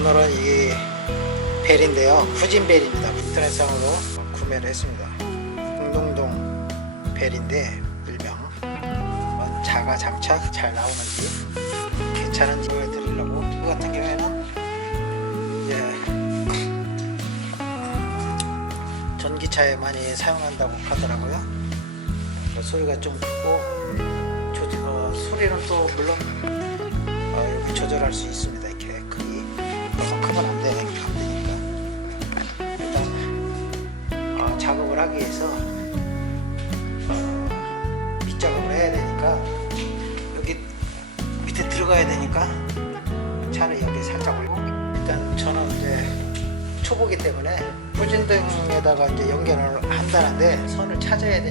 오늘은 이 벨인데요, 후진 벨입니다. 인터넷상으로 구매를 했습니다. 공동동 벨인데 일명 자가 장착 잘 나오는지 괜찮은지 보여드리려고. 이 같은 경우에는 이제 전기차에 많이 사용한다고 하더라고요. 소리가 좀 크고 소리는 또 물론 여기 조절할 수 있습니다. 이렇게 크기 너무 크면 안 되니까. 일단 작업을 하기 위해서 밑작업을 해야 되니까 여기 밑에 들어가야 되니까 차를 여기 살짝 올리고, 일단 저는 이제 초보기 때문에 후진등에다가 이제 연결을 한다는데 선을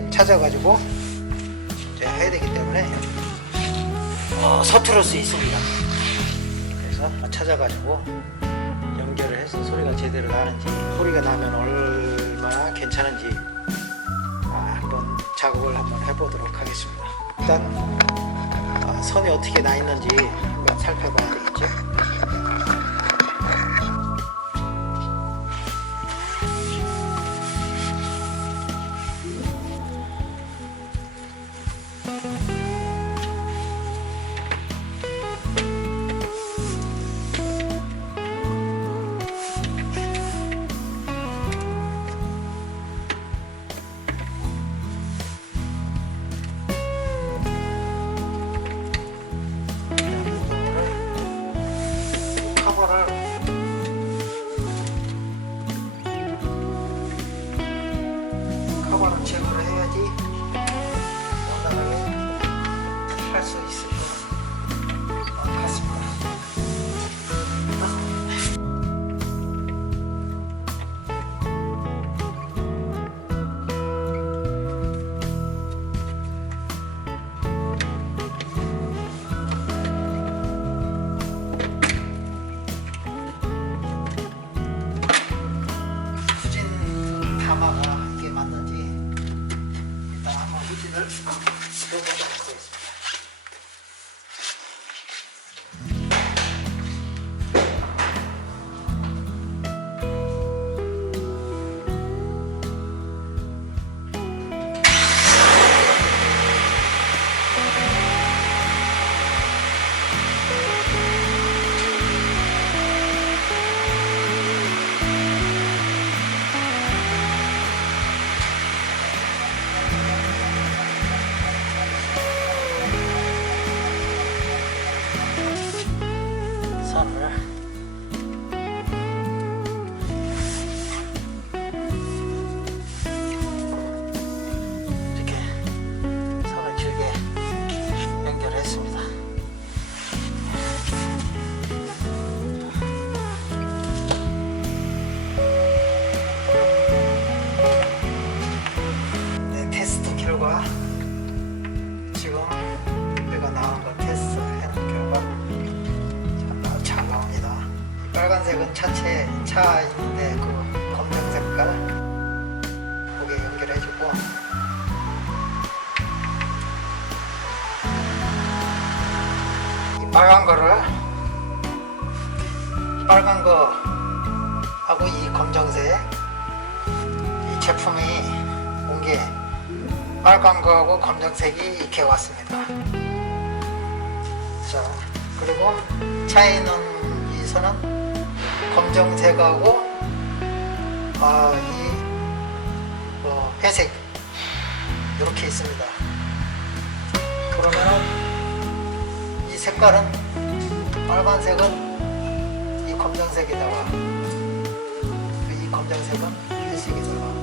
찾아가지고 이제 해야 되기 때문에 서투를 수 있습니다. 그래서 찾아가지고 연결을 해서 소리가 제대로 나는지, 소리가 나면 얼마나 괜찮은지 한번 작업을 한번 해보도록 하겠습니다. 일단 선이 어떻게 나 있는지 한번 살펴봐야 되겠죠. 커버는 제거를 해야지 원활하게 할 수 있을 것 같습니다. 후진 담화가 이게 맞는지 일단 한번 후진을 해보도록 하겠습니다. 선을 이렇게 선을 길게 연결했습니다. 네, 테스트 결과 지금 우리가 나온 거 테스트 해놓은 결과 잘 나옵니다. 이 빨간색은 차 있는데 그 검정 색깔 거기에 연결해주고, 이 빨간 거 하고 이 검정색, 이 제품이 온 게 빨간 거하고 검정색이 이렇게 왔습니다. 자, 그리고 차에 있는 이 선은 검정색하고 이 회색 이렇게 있습니다. 그러면은 이 색깔은 빨간색은 이 검정색에다가 이 검정색은 회색에다가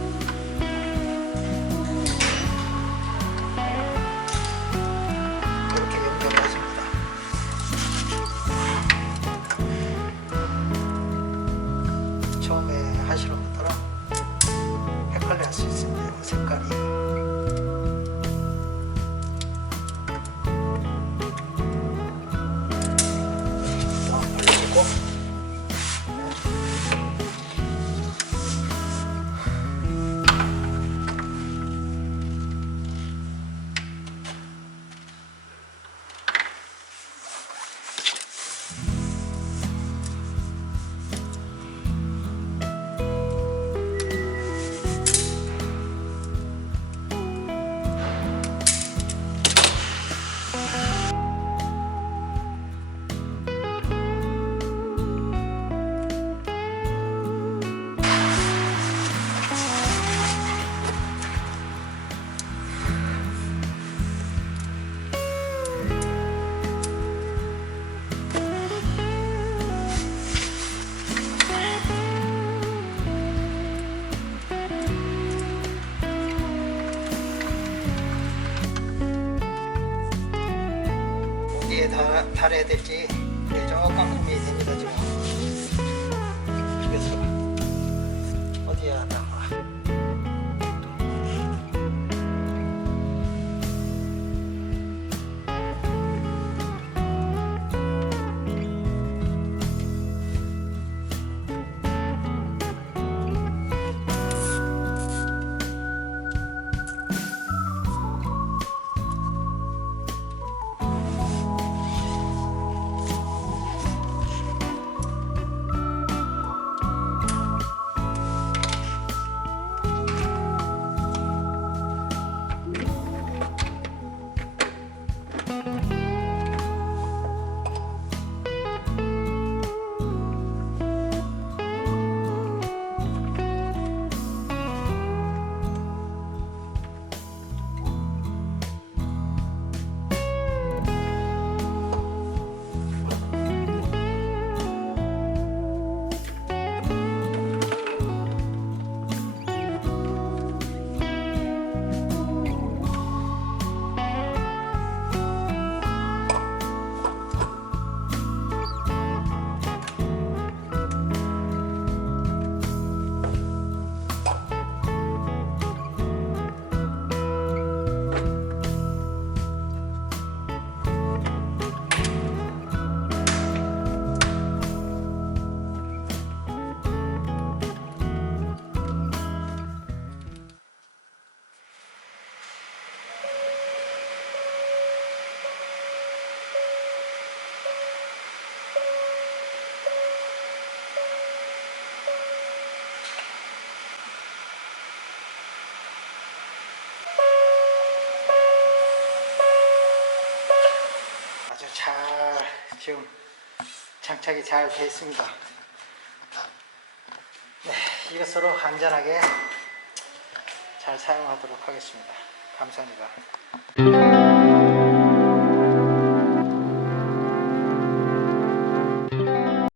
이렇게 연결을 해줍니다. 처음에 하시는 분들은 헷갈려 할 수 있습니다. 색깔이. 올리고 달아야 될지 그게 조금 고민이 됩니다 지금. 그래서 어디야 나가. 아주 잘 지금 장착이 잘 되어 있습니다. 네, 이것으로 안전하게 잘 사용하도록 하겠습니다. 감사합니다.